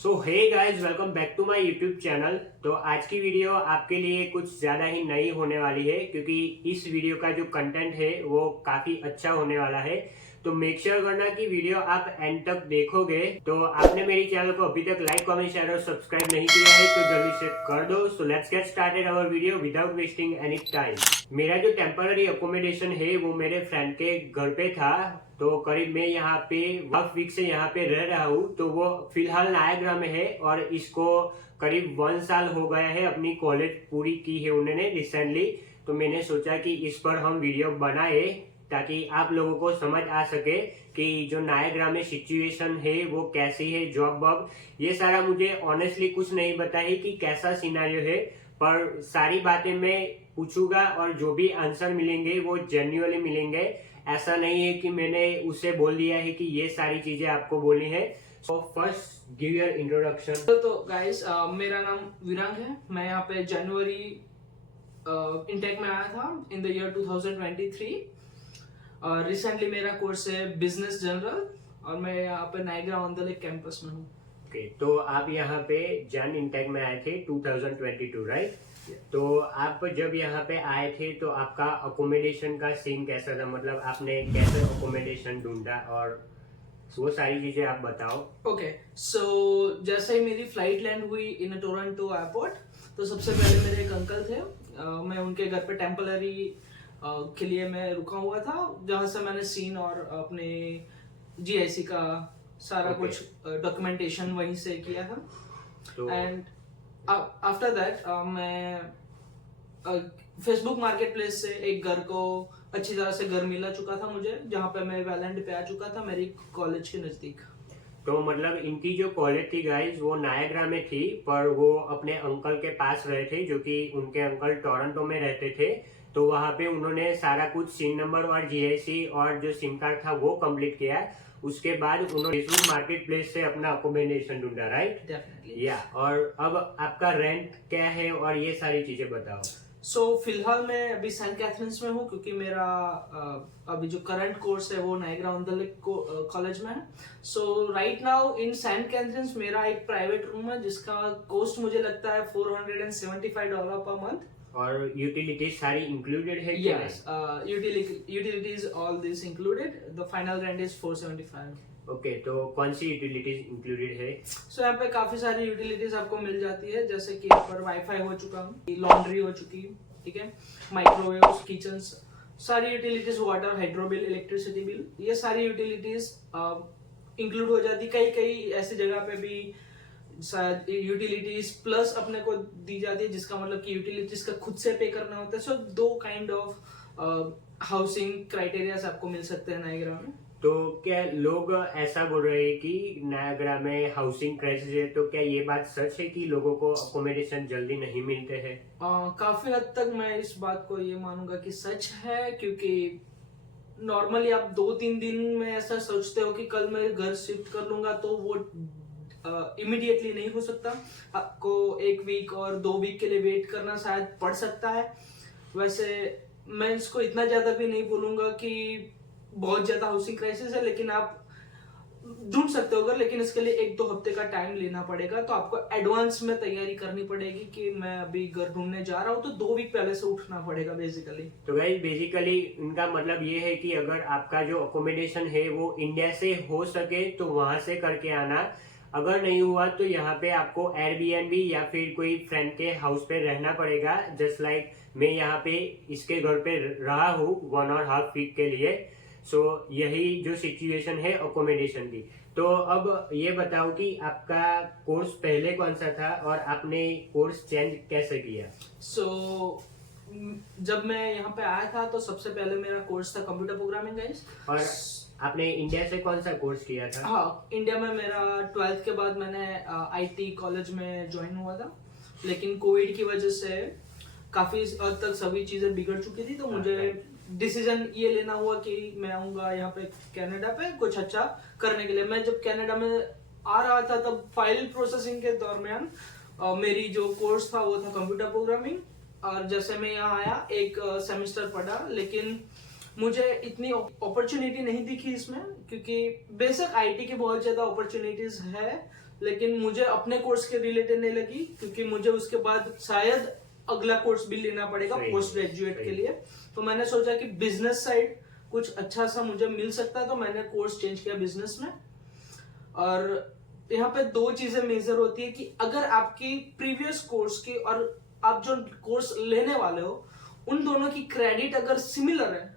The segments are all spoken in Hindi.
So hey guys, welcome back to my YouTube channel. तो आज की वीडियो आपके लिए कुछ ज़्यादा ही नई होने वाली है, क्योंकि इस वीडियो का जो कंटेंट है वो काफ़ी अच्छा होने वाला है। तो मेक श्योर करना कि वीडियो आप एंड तक देखोगे। तो आपने मेरी चैनल को अभी तक लाइक, कमेंट, शेयर और सब्सक्राइब नहीं किया है तो जल्दी से कर दो। So let's get started our video without wasting any time. मेरा जो टेम्पररी अकोमोडेशन है वो मेरे फ्रेंड के घर पे था। तो करीब मैं यहाँ पे 1 वीक से यहाँ पे रह रहा हूँ। तो वो फिलहाल नायग्रा में है और इसको करीब 1 साल हो गया है, अपनी कॉलेज पूरी की है उन्होंने रिसेंटली। तो मैंने सोचा कि इस पर हम वीडियो बनाए ताकि आप लोगों को समझ आ सके कि जो नायग्रा में सिचुएशन है वो कैसी है, जॉब वॉब ये सारा। मुझे ऑनेस्टली कुछ नहीं पता है कि कैसा सिनेरियो है, पर सारी बातें मैं पूछूंगा और जो भी आंसर मिलेंगे वो जेन्युइनली मिलेंगे। ऐसा नहीं है कि मैंने उसे बोल दिया है कि ये सारी चीजें आपको बोलनी है। So first give your introduction. तो गाइस, मेरा नाम विरांग है। मैं यहाँ पे जनवरी इनटेक में आया था इन द ईयर 2023। रिसेंटली मेरा कोर्स है बिजनेस जनरल और मैं यहाँ पे Niagara on the lake campus में हूँ। ओके, तो आप यहाँ पे जन इनटेक में आए थे 2022, राइट? तो आप जब यहाँ पे आए थे तो आपका अकोमोडेशन का सीन कैसा था? मतलब आपने कैसे अकोमोडेशन ढूंढा और वो सारी चीजें आप बताओ। ओके, सो जैसे ही मेरी फ्लाइट लैंड हुई इन टोरंटो एयरपोर्ट, तो सबसे पहले मेरे एक अंकल थे। मैं उनके घर पे टेम्पररी के लिए मैं रुका हुआ था, जहाँ से मैंने सीन और अपने जीआईसी का सारा कुछ डॉक्यूमेंटेशन वहीं से किया था। एंड आफ्टर दैट मैं फेसबुक मार्केट प्लेस से एक घर को अच्छी तरह से घर मिला चुका था मुझे, जहाँ पे मैं वैलेंट पे आ चुका था मेरी कॉलेज के नजदीक। तो मतलब इनकी जो कॉलेज थी गाइज वो नायग्रा में थी, पर वो अपने अंकल के पास रहे थे, जो कि उनके अंकल टोरंटो में रहते थे। तो वहाँ पे उन्होंने सारा कुछ सिम नंबर और जीआईसी और जो सिम कार्ड था वो कंप्लीट किया। उसके बाद उन्होंने फेसबुक मार्केट प्लेस से अपना अकोमोडेशन ढूंढा, राइट? डेफिनेटली या और अब आपका रेंट क्या है और ये सारी चीजें बताओ। फिलहाल मैं अभी सेंट कैथरीन्स में हूँ, क्योंकि मेरा अभी जो करंट कोर्स है वो Niagara on the Lake College में है। Right now in Saint Catharines मेरा एक प्राइवेट रूम है जिसका कॉस्ट मुझे लगता है $475 पर मंथ। और यूटिलिटीज सारी इंक्लूडेड है? Yes, utilities all this included. The final rent is 475। Okay, तो कौन सी यूटिलिटीज इंक्लूडेड है? यहाँ पे काफी सारी यूटिलिटीज आपको मिल जाती है, जैसे कि यहाँ पर वाईफाई हो चुका, लॉन्ड्री हो चुकी, ठीक है, माइक्रोवेव, किचन, सारी utilities, water, hydro bill, electricity bill, ये सारी यूटिलिटीज इंक्लूड हो जाती। कई कई ऐसी जगह पे भी शायद यूटिलिटीज प्लस अपने को दी जाती है, जिसका मतलब कि यूटिलिटीज का खुद से पे करना होता है। दो काइंड ऑफ हाउसिंग क्राइटेरियाज आपको मिल सकते हैं नायग्रा में। तो क्या लोग ऐसा बोल रहे हैं कि नायग्रा में हाउसिंग क्राइसिस है? तो क्या ये बात सच है कि लोगों को अकोमोडेशन जल्दी नहीं मिलते हैं? काफी हद तक मैं इस बात को ये मानूंगा कि सच है, क्योंकि नॉर्मली आप 2-3 दिन में ऐसा सोचते हो कि कल मैं घर शिफ्ट कर लूंगा, तो वो इमीडिएटली नहीं हो सकता। आपको 1 वीक और 2 वीक के लिए वेट करना शायद पड़ सकता है। वैसे मैं इसको इतना ज्यादा भी नहीं बोलूंगा कि बहुत ज्यादा हाउसिंग क्राइसिस है, लेकिन आप ढूंढ सकते हो अगर, लेकिन इसके लिए 1-2 हफ्ते का टाइम लेना पड़ेगा। तो आपको एडवांस में तैयारी करनी पड़ेगी कि मैं अभी घर ढूंढने जा रहा हूँ, तो 2 वीक पहले से उठना पड़ेगा बेसिकली। तो गाइस बेसिकली इनका मतलब ये है कि अगर आपका जो अकोमोडेशन है वो इंडिया से हो सके तो वहां से करके आना। अगर नहीं हुआ तो यहाँ पे आपको एयरबीएनबी या फिर कोई फ्रेंड के हाउस पे रहना पड़ेगा। जस्ट लाइक मैं यहाँ पे इसके घर पे रहा हूँ 1.5 वीक के लिए। यही जो सिचुएशन है अकोमोडेशन की। तो अब ये बताओ कि आपका कोर्स पहले कौन सा था और आपने कोर्स चेंज कैसे किया? जब मैं यहाँ पे आया था तो सबसे पहले मेरा कोर्स था कंप्यूटर प्रोग्रामिंग गाइस। और आपने इंडिया से कौन सा कोर्स किया था? हाँ, इंडिया में मेरा 12th के बाद मैंने आईटी कॉलेज में ज्वाइन हुआ था, लेकिन कोविड की वजह से काफी हद तक सभी चीजें बिगड़ चुकी थी। तो मुझे डिसीजन ये लेना हुआ कि मैं आऊंगा यहाँ पे कनाडा पे कुछ अच्छा करने के लिए। मैं जब कनाडा में आ रहा था तब फाइल प्रोसेसिंग के दरमियान मेरी जो कोर्स था वो था कंप्यूटर प्रोग्रामिंग। और जैसे मैं यहाँ आया 1 सेमेस्टर पढ़ा, लेकिन मुझे इतनी अपॉर्चुनिटी नहीं दिखी इसमें, क्योंकि बेशक आईटी की बहुत ज्यादा अपॉर्चुनिटीज है, लेकिन मुझे अपने कोर्स के रिलेटेड नहीं लगी, क्योंकि मुझे उसके बाद शायद अगला कोर्स भी लेना पड़ेगा पोस्ट ग्रेजुएट के लिए। तो मैंने सोचा कि बिजनेस साइड कुछ अच्छा सा मुझे मिल सकता है, तो मैंने कोर्स चेंज किया बिजनेस में। और यहाँ पे दो चीजें मेजर होती है कि अगर आपकी प्रीवियस कोर्स की और आप जो कोर्स लेने वाले हो उन दोनों की क्रेडिट अगर सिमिलर है,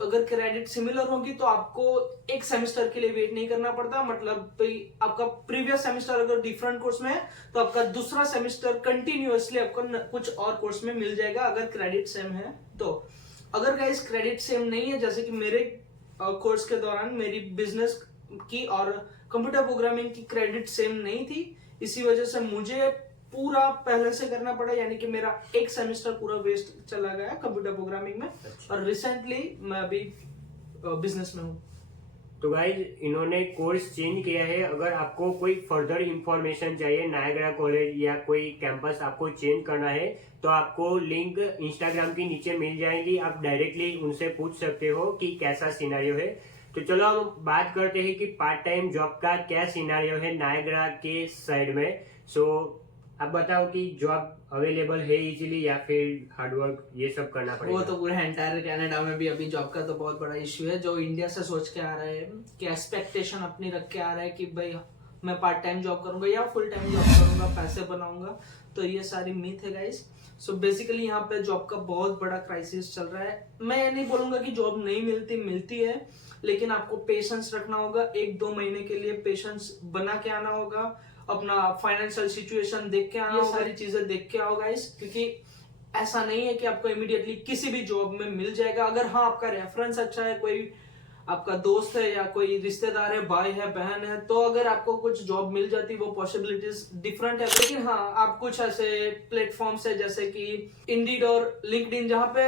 अगर क्रेडिट सिमिलर होगी तो आपको एक सेमेस्टर के लिए वेट नहीं करना पड़ता। मतलब भाई आपका प्रीवियस सेमेस्टर अगर डिफरेंट कोर्स में है तो आपका दूसरा सेमेस्टर कंटिन्यूअसली आपको कुछ और कोर्स में मिल जाएगा अगर क्रेडिट सेम है तो। अगर गाइस क्रेडिट सेम नहीं है, जैसे कि मेरे कोर्स के दौरान मेरी बिजनेस की और कंप्यूटर प्रोग्रामिंग की क्रेडिट सेम नहीं थी, इसी वजह से मुझे पूरा पहले से करना पड़ा, यानी कि मेरा एक सेमेस्टर पूरा वेस्ट चला गया कंप्यूटर प्रोग्रामिंग में। और रिसेंटली मैं अभी बिजनेस में हूँ। तो गाइज इन्होंने कोर्स चेंज किया है। अगर आपको कोई फर्दर इंफॉर्मेशन चाहिए नायगरा कॉलेज या कोई कैंपस आपको चेंज करना है तो आपको लिंक इंस्टाग्राम के नीचे मिल जाएगी, आप डायरेक्टली उनसे पूछ सकते हो कि कैसा सिनेरियो है। तो चलो हम बात करते हैं कि पार्ट टाइम जॉब का क्या सिनेरियो है नायगरा के साइड में। सो आप बताओ कि जॉब अवेलेबल है इजीली या फिर हार्डवर्क ये सब करना पड़ेगा? वो तो पूरे एंटायर कनाडा में भी अभी जॉब का तो बहुत बड़ा इश्यू है। जो इंडिया से सोच के आ रहे हैं कि एक्सपेक्टेशन अपनी रख के आ रहा है कि भाई मैं पार्ट टाइम जॉब करूंगा या फुल टाइम जॉब करूंगा, पैसे बनाऊंगा, तो ये सारी मिथ है गाइस। सो बेसिकली यहाँ पे जॉब का बहुत बड़ा क्राइसिस चल रहा है। मैं ये नहीं बोलूंगा कि जॉब नहीं मिलती, मिलती है, लेकिन आपको पेशेंस रखना होगा। 1-2 महीने के लिए पेशेंस बना के आना होगा, अपना फाइनेंशियल सिचुएशन देख के आना होगा, सारी चीजें देख के आओ गाइस, क्योंकि ऐसा नहीं है कि आपको इमीडिएटली किसी भी जॉब में मिल जाएगा। अगर हाँ आपका रेफरेंस अच्छा है, कोई आपका दोस्त है या कोई रिश्तेदार है, भाई है, बहन है, तो अगर आपको कुछ जॉब मिल जाती वो पॉसिबिलिटीज डिफरेंट है। लेकिन हाँ आप कुछ ऐसे प्लेटफॉर्म्स है जैसे कि इंडीड और लिंक्डइन जहाँ पे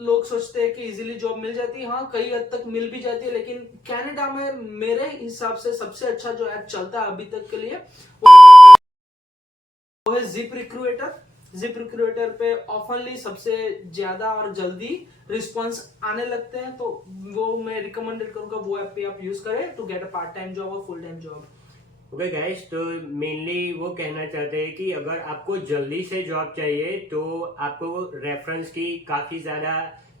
लोग सोचते हैं कि इजीली जॉब मिल जाती है, हाँ कई हद तक मिल भी जाती है, लेकिन कनाडा में मेरे हिसाब से सबसे अच्छा जो ऐप चलता है अभी तक के लिए वो है जिप रिक्रूटर। जिप रिक्रूटर पे ऑफनली सबसे ज्यादा और जल्दी रिस्पांस आने लगते हैं, तो वो मैं रिकमेंडेड करूंगा वो ऐप पे आप यूज करें to get a part time job और full time job. Okay guys, तो मेनली वो कहना चाहते हैं कि अगर आपको जल्दी से जॉब चाहिए तो आपको रेफरेंस की काफ़ी ज़्यादा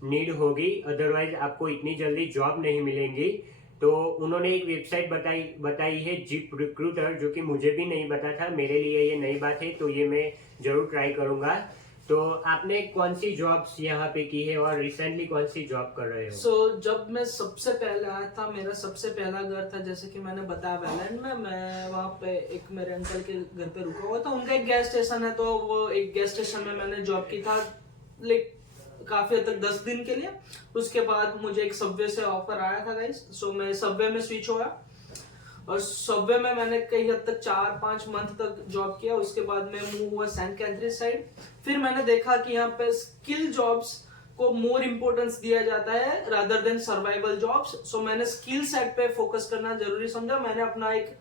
नीड होगी, अदरवाइज आपको इतनी जल्दी जॉब नहीं मिलेंगी। तो उन्होंने एक वेबसाइट बताई है जिप रिक्रूटर, जो कि मुझे भी नहीं पता था, मेरे लिए ये नई बात है, तो ये मैं ज़रूर ट्राई करूँगा। तो आपने कौन सी जॉब्स यहाँ पे की है और रिसेंटली कौन सी जॉब कर रहे हो? सो जब मैं सबसे पहले आया था, मेरा सबसे पहला घर था जैसे कि मैंने बताया वैलेंड में, मैं वहाँ पे एक मेरे अंकल के घर पे रुका हुआ था। उनका एक गैस स्टेशन है, तो वो एक गैस स्टेशन में मैंने जॉब की था काफी हद तक 10 दिन के लिए। उसके बाद मुझे एक सबवे से ऑफर आया था गाइस, सो मैं सबवे में स्विच हुआ और सबवे में मैंने कई हद तक 4-5 मंथ तक जॉब किया। उसके बाद मैं मूव हुआ सेंट कैथरीन साइड। फिर मैंने देखा कि यहाँ पे स्किल जॉब्स को मोर इम्पोर्टेंस दिया जाता है रादर देन सर्वाइवल जॉब्स। सो मैंने स्किल सेट पे फोकस करना जरूरी समझा। मैंने अपना एक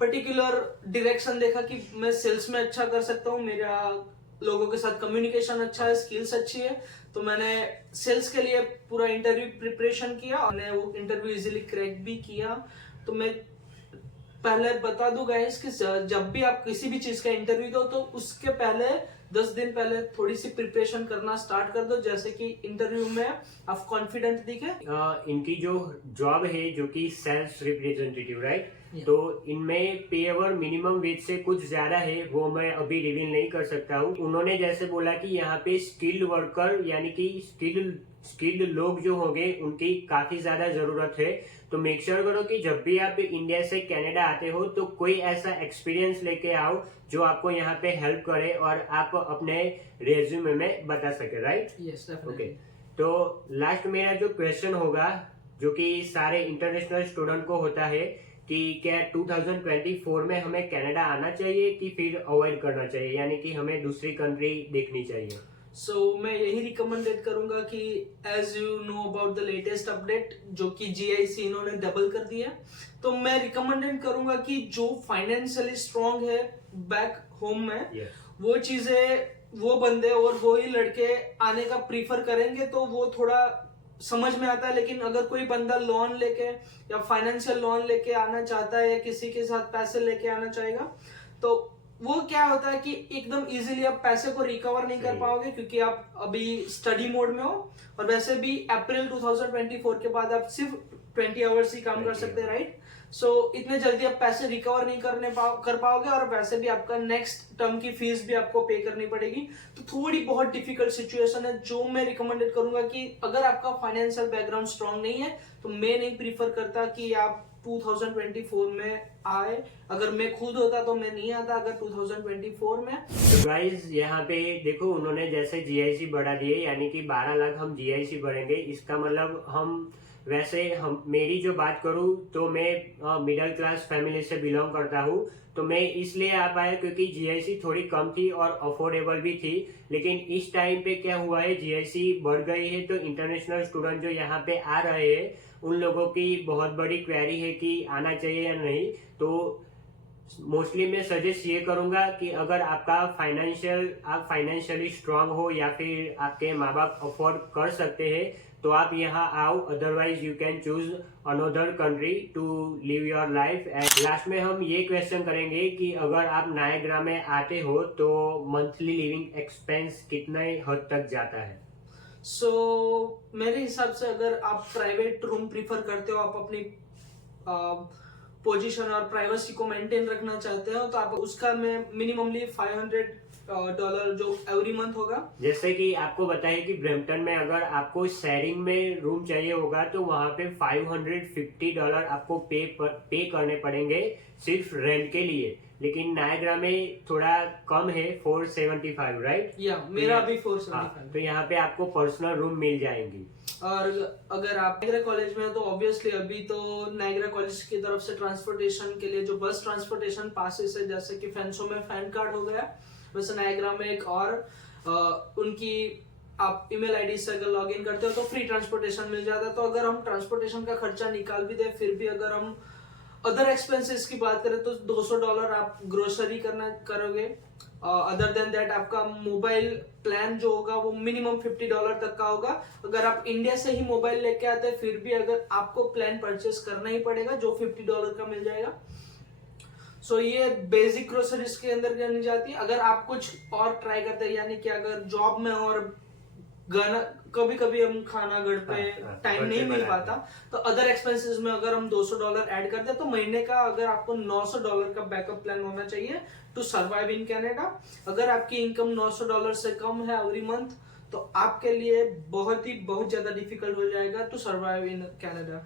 पर्टिकुलर डायरेक्शन देखा कि मैं सेल्स में अच्छा कर सकता हूँ, मेरा लोगों के साथ कम्युनिकेशन अच्छा है, स्किल्स अच्छी है, तो मैंने सेल्स के लिए पूरा इंटरव्यू प्रिपरेशन किया और मैंने वो इंटरव्यू इजीली क्रैक भी किया। तो मैं पहले बता दूं गाइस कि जब भी आप किसी भी चीज का इंटरव्यू दो तो उसके पहले 10 दिन पहले थोड़ी सी प्रिपरेशन करना स्टार्ट कर दो, जैसे कि इंटरव्यू में आप कॉन्फिडेंट दिखे। इनकी जो जॉब है जो कि सेल्स रिप्रेजेंटेटिव, राइट? Yeah. तो इनमें पे ओवर मिनिमम वेज से कुछ ज्यादा है, वो मैं अभी रिवील नहीं कर सकता हूँ। उन्होंने जैसे बोला कि यहाँ पे स्किल्ड वर्कर यानी कि स्किल्ड लोग जो होंगे उनकी काफी ज्यादा जरूरत है। तो मेक श्योर करो कि जब भी आप इंडिया से कनाडा आते हो तो कोई ऐसा एक्सपीरियंस लेके आओ जो आपको यहाँ पे हेल्प करे और आप अपने रेज्यूमे में बता सके, राइट? यस ओके, तो लास्ट मेरा जो क्वेश्चन होगा जो कि सारे इंटरनेशनल स्टूडेंट को होता है कि क्या 2024 में हमें कनाडा आना चाहिए कि फिर अवॉइड करना चाहिए, यानी कि हमें दूसरी कंट्री देखनी चाहिए? सो मैं यही रिकमेंडेड करूंगा कि as you know about the latest update जो कि GIC इन्होंने डबल कर दिया, तो मैं रिकमेंडेड करूंगा कि जो फाइनेंशियली स्ट्रांग है बैक होम में वो चीजें वो बंदे और वो ही लड़के आने का प्रीफर करेंगे, तो वो थोड़ा समझ में आता है। लेकिन अगर कोई बंदा लोन लेके या फाइनेंशियल लोन लेके आना चाहता है या किसी के साथ पैसे लेके आना चाहेगा, तो वो क्या होता है कि एकदम इजीली आप पैसे को रिकवर नहीं कर पाओगे, क्योंकि आप अभी स्टडी मोड में हो, और वैसे भी अप्रैल 2024 के बाद आप सिर्फ 20 आवर्स ही काम कर सकते हैं, राइट। सो इतने जल्दी आप पैसे रिकवर नहीं कर पाओगे, और वैसे भी आपका नेक्स्ट टर्म की फीस भी आपको पे करनी पड़ेगी। तो थोड़ी बहुत डिफिकल्ट सिचुएशन है। जो मैं रिकमेंडेड करूंगा कि अगर आपका फाइनेंशियल बैकग्राउंड स्ट्रांग नहीं है तो मैं नहीं प्रीफर करता कि आप 2024 में आए। अगर मैं खुद होता तो मैं नहीं आता अगर 2024 में। तो गाइस यहाँ पे देखो, उन्होंने जैसे जीआईसी बढ़ा दिए, यानी कि 12 लाख हम जीआईसी बढ़ेंगे। इसका मतलब हम मेरी जो बात करूँ तो मैं मिडिल क्लास फैमिली से बिलोंग करता हूँ, तो मैं इसलिए आ पाया क्योंकि जीआईसी थोड़ी कम थी और अफोर्डेबल भी थी। लेकिन इस टाइम पे क्या हुआ है, जीआईसी बढ़ गई है, तो इंटरनेशनल स्टूडेंट जो यहाँ पे आ रहे हैं उन लोगों की बहुत बड़ी क्वेरी है कि आना चाहिए या नहीं। तो मोस्टली मैं सजेस्ट ये करूंगा कि अगर आप फाइनेंशियली स्ट्रांग हो या फिर आपके माँ बाप अफोर्ड कर सकते हैं तो आप यहाँ आओ, otherwise you can choose another country to live your life. And last में हम ये क्वेश्चन करेंगे कि अगर आप नायग्रा में आते हो तो मंथली लिविंग एक्सपेंस कितने हद तक जाता है? मेरे हिसाब से अगर आप प्राइवेट रूम प्रीफर करते हो, आप अपनी पोजीशन और प्राइवेसी को मेंटेन रखना चाहते हो, तो आप उसका में मिनिममली $500 जो एवरी मंथ होगा। जैसे कि आपको बताइए कि ब्रैम्पटन में अगर आपको शेयरिंग में रूम चाहिए होगा तो वहां पे $550 आपको पे करने पड़ेंगे सिर्फ रेंट के लिए। लेकिन नायग्रा में थोड़ा कम है, 475, राइट? या मेरा भी 475। तो यहाँ पे आपको पर्सनल रूम मिल जाएंगी। और अगर आप नायग्रा कॉलेज में हो तो ऑब्वियसली अभी तो नायग्रा कॉलेज की तरफ से ट्रांसपोर्टेशन के लिए जो बस ट्रांसपोर्टेशन पासेस है, जैसे कि फेंसो में फैन कार्ड हो गया, वैसे नायग्रा में एक और उनकी आप ईमेल आईडी से अगर लॉग इन करते हो तो फ्री ट्रांसपोर्टेशन मिल जाता है। तो अगर हम ट्रांसपोर्टेशन का खर्चा निकाल भी दे, फिर भी अगर हम अदर एक्सपेंसेस की बात करें तो $200 आप ग्रोसरी करोगे। अदर देन दैट आपका मोबाइल प्लान जो होगा वो मिनिमम $50 तक का होगा। अगर आप इंडिया से ही मोबाइल लेके आते हैं फिर भी अगर आपको प्लान परचेस करना ही पड़ेगा जो $50 का मिल जाएगा। ये बेसिक ग्रोसरीज के अंदर करनी जाती है। अगर आप कुछ और ट्राई करते हैं, यानी कि अगर जॉब में हो और कभी कभी हम खाना घर पे टाइम नहीं मिल पाता, तो अदर एक्सपेंसेस में अगर हम $200 ऐड करते हैं तो महीने का अगर आपको $900 का बैकअप प्लान होना चाहिए टू सर्वाइव इन कनाडा। अगर आपकी इनकम $900 से कम है एवरी मंथ तो आपके लिए बहुत ज्यादा डिफिकल्ट हो जाएगा टू सर्वाइव इन कनाडा।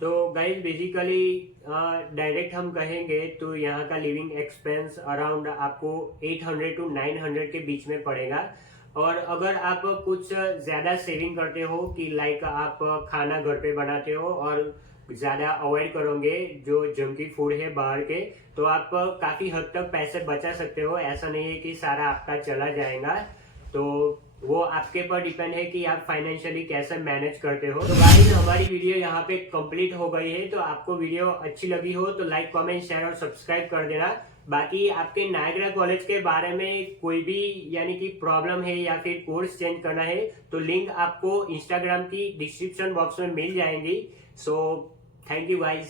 तो गाइस बेसिकली डायरेक्ट हम कहेंगे तो यहाँ का लिविंग एक्सपेंस अराउंड आपको 800 to 900 के बीच में पड़ेगा। और अगर आप कुछ ज़्यादा सेविंग करते हो कि लाइक आप खाना घर पे बनाते हो और ज़्यादा अवॉइड करोगे जो जंकी फूड है बाहर के, तो आप काफ़ी हद तक पैसे बचा सकते हो। ऐसा नहीं है कि सारा आपका चला जाएगा, तो वो आपके पर डिपेंड है कि आप फाइनेंशियली कैसे मैनेज करते हो। तो गाइस हमारी वीडियो यहाँ पे कंप्लीट हो गई है। तो आपको वीडियो अच्छी लगी हो तो लाइक, कमेंट, शेयर और सब्सक्राइब कर देना। बाकी आपके नायग्रा कॉलेज के बारे में कोई भी यानी कि प्रॉब्लम है या फिर कोर्स चेंज करना है तो लिंक आपको इंस्टाग्राम की डिस्क्रिप्शन बॉक्स में मिल जाएंगी। So thank you guys.